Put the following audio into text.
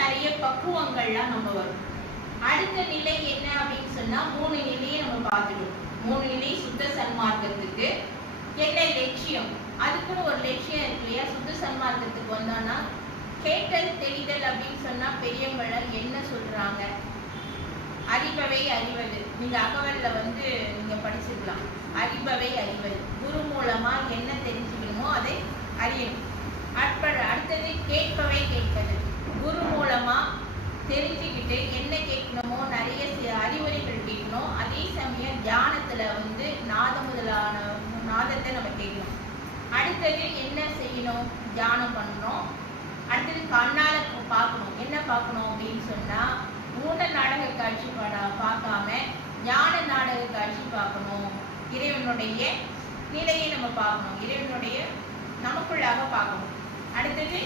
நிறைய பக்குவங்கள்லாம் நம்ம வரும். அடுத்த நிலை என்ன அப்படின்னு சொன்னா 3 நிலையை நம்ம பார்த்துட்டோம். 3 நிலை சுத்த சன்மார்க்கத்துக்கு என்ன லட்சியம், அதுக்குன்னு ஒரு லட்சியம் இருக்கு இல்லையா. சுத்த சன்மார்க்கத்துக்கு வந்தோம்னா கேட்டல் தெளிதல் அப்படின்னு சொன்னா பெரியவங்க என்ன சொல்றாங்க, அறிபவை அறிவது. நீங்க அகவல்ல நீங்க படிச்சுக்கலாம். அறிபவை அறிவது, குரு மூலமா என்ன தெரிஞ்சுக்கணுமோ அதை அறியணும். அடுத்தது கேட்பவை கேட்பது, குரு மூலமா தெரிஞ்சுக்கிட்டு என்ன கேட்கணுமோ நிறைய அறிவுரைகள் கேட்கணும். அதே சமயம் தியானத்துல முதலான நாதத்தை நம்ம கேட்கணும். அடுத்தது என்ன செய்யணும், தியானம் பண்ணணும். அடுத்தது கண்ணால பார்க்கணும். என்ன பார்க்கணும் அப்படின்னு சொன்னா ஊன நாடக காட்சி பார்க்காம ஞான நாடக காட்சி பார்க்கணும். இறைவனுடைய நிலையை நம்ம பார்க்கணும், இறைவனுடைய நமக்குள்ளாக பார்க்கணும். அடுத்தது